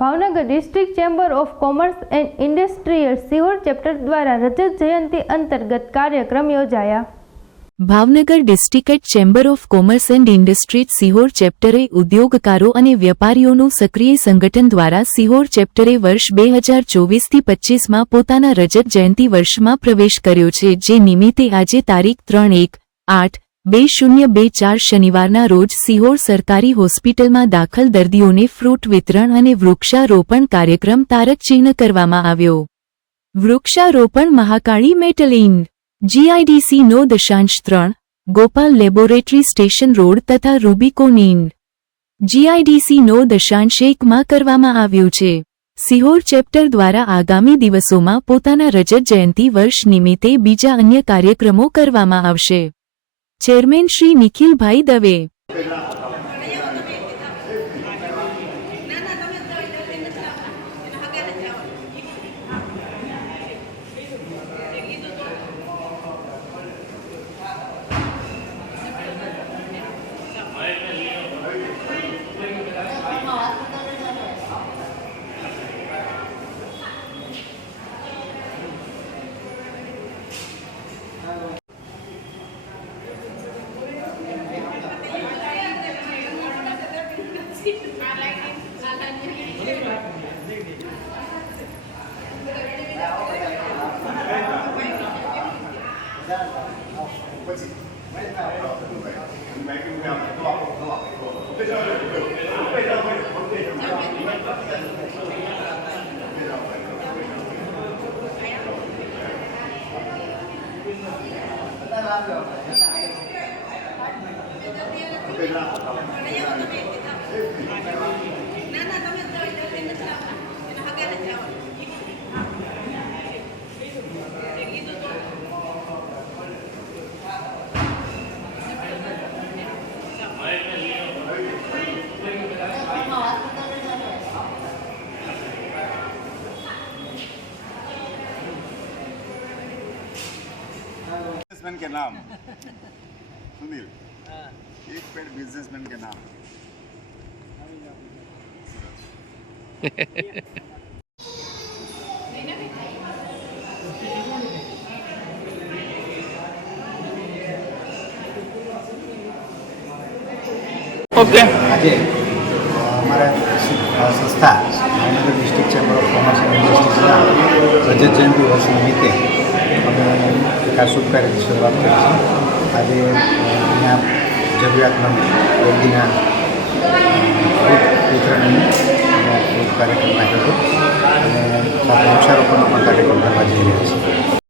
Bhavnagar district chamber of commerce and industrial Sihor chapter દ્વારા રજત જયંતિ અંતર્ગત કાર્યક્રમ યોજાયા। Bhavnagar district chamber of commerce and industry Sihor ચેપ્ટરે ઉદ્યોગકારો અને વેપારીઓનું સક્રિય સંગઠન દ્વારા સિહોર ચેપ્ટરે વર્ષ 2024-25માં પોતાના રજત જયંતિ વર્ષમાં પ્રવેશ કર્યો છે, જે નિમિત્તે આજે તારીખ 3/1/2024 શનિવારના રોજ સિહોર સરકારી હોસ્પિટલમાં દાખલ દર્દીઓને ફ્રૂટ વિતરણ અને વૃક્ષારોપણ કાર્યક્રમ તારકચિહ્ન કરવામાં આવ્યો। વૃક્ષારોપણ Mahakali metalling GIDC 9.3 Gopal laboratory station road તથા રૂબિકોન ઇન્ડ GIDC 9.1માં કરવામાં આવ્યું છે। સિહોર ચેપ્ટર દ્વારા આગામી દિવસોમાં પોતાના રજત જયંતિ વર્ષ નિમિત્તે બીજા અન્ય કાર્યક્રમો કરવામાં આવશે। ચેરમેન શ્રી નિખિલભાઈ દવે। बिजनेसमैन के नाम सुनील, एक पेड़ बिजनेसमैन के नाम। ओके આજે અમારા સંસ્થા Bhavnagar district chamber of commerce and ઇન્ડસ્ટ્રીઝના રજત જયંતિ વર્ષ નિમિત્તે અમે એક આ શુભ કાર્યની શરૂઆત કરી છે। આજે અહીંયા જરૂરિયાતમંદ દર્દીના ફ્રૂટ વિતરણની અને ફ્રૂટ કાર્યક્રમ રાખ્યો હતો અને સાથે વૃક્ષારોપણનો પણ કાર્યક્રમ કરવા જઈ રહ્યા છીએ।